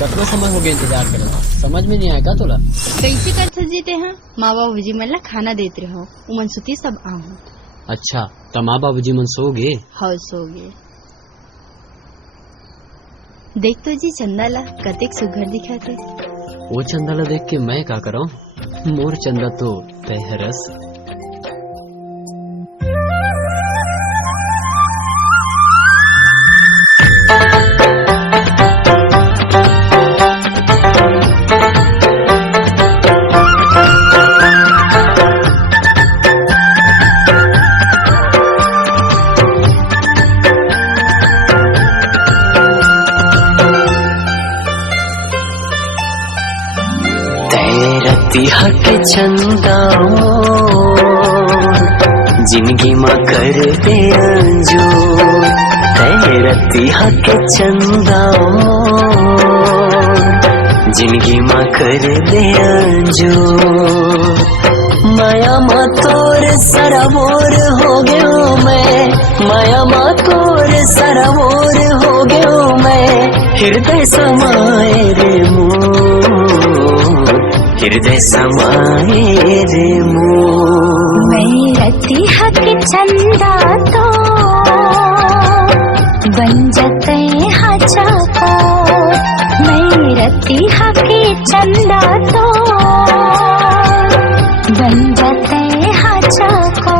कितना समय हो गया इंतजार कर, समझ में नहीं आएगा तोला। कैसे कर जीते हैं माँ बाबूजी मन ला खाना देते रहो, उमन सुती सब आहू। अच्छा तो माँ बाबूजी मन सो गए? हाँ सो गए। देख तो जी चंदा ला कतेक सुघर दिखाते। वो चंदा ला देख के मैं का करूं, मोर चंदा तो तहरस। रतिहा के चंदा जिंदगी माँ कर दे अंजो, रतिहा के चंदा जिंदगी माँ कर दे अंजो। माया माँ तोर सराबोर हो गयो मैं, माया माँ तोर सराबोर हो गयो मैं, हृदय समाए रे हृदय समाए रे मोर। मैं रतिहा के चंदा तो बन जाते हाचा को, मैं रतिहा के चंदा तो बन जाते हाचा को।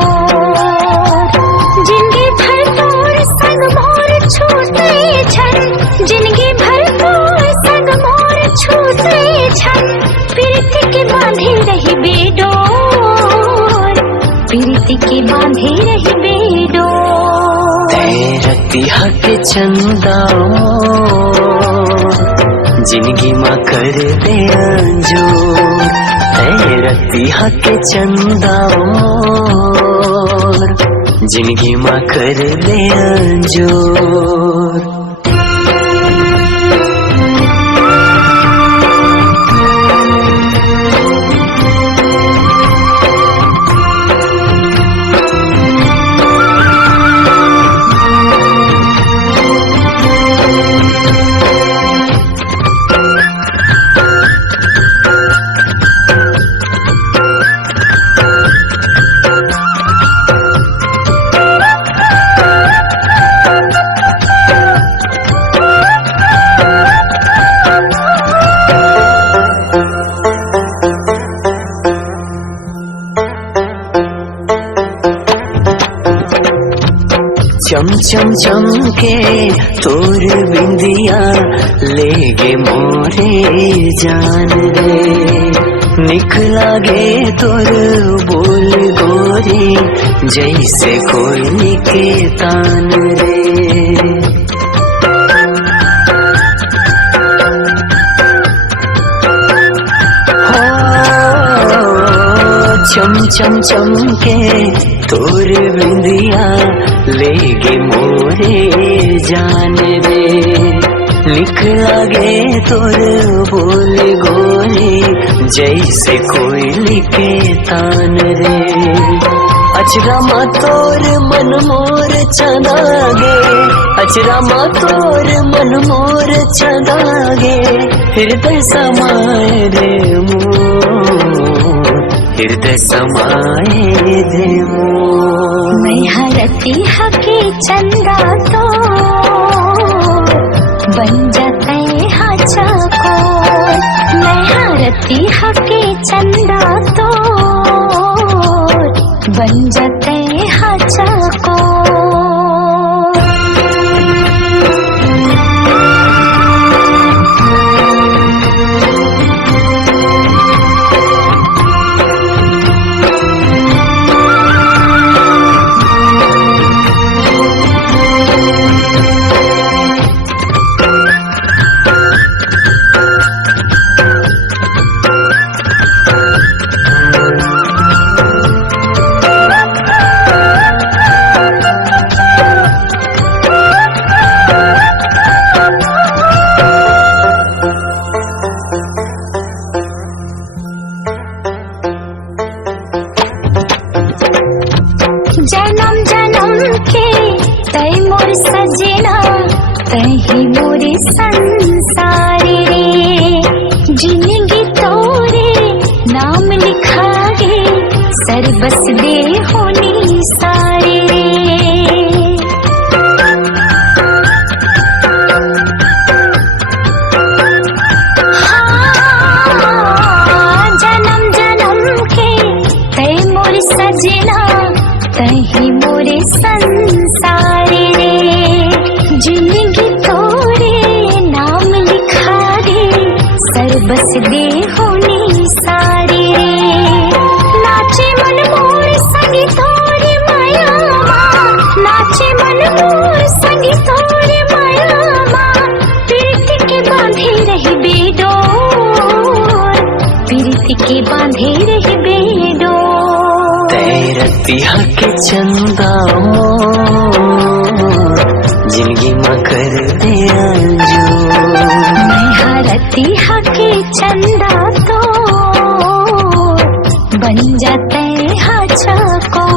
जिंदगी भर तोर संग मोर छूटे छन, जिंदगी भर तोर संग मोर छूटे छन, प्रीति के बांधे रही बेडोर, प्रीति के बांधे रही बेडोर। रतिहा के चंदा जिंदगी माँ कर दे अंजोर, रतिहा के चंदा जिंदगी माँ कर दे अंजोर। चम चम चमके तोर बिंदिया लेगे मोरे जान रे, निकला गे तोर बोल गोरी जैसे कोयली के तान रे। चम चम चमके तोर बिंदिया लेगे मोरे जान रे, निकला गे तोर बोल गोली जैसे कोयली के तान रे। अचरा मा तोर मन मोर चंदागे, अचरा मा तोर मन मोर चंदागे, हृदय समाए रे मोर, हृदय समाए रे मोर। मैं रतिहा के चंदा तो बन जाते हाचा को, मैं रतिहा के चंदा तो बन जाते हाचा को। जन्म जन्म के तै मोर सजना, तही मोरे संसार रे, जिंदगी तोरे नाम लिखा गे, सर बस दे होनी सारे रे। सजना तही मोरे संसार रे, जिंदगी तोरे नाम लिखा रे, सर बस दे होनी सारे रे। नाचे मन मोर संगी तोरे माया माँ, नाचे मन मोर संगी तोरे माया माँ, प्रीति के बांधे रही बेडोर, प्रीति के बांधे रही बेडोर। रतिया के चंदा मोर जिंदगी में कर दिया जो, मैं रतिया के चंदा तो बन जाते हाँ को।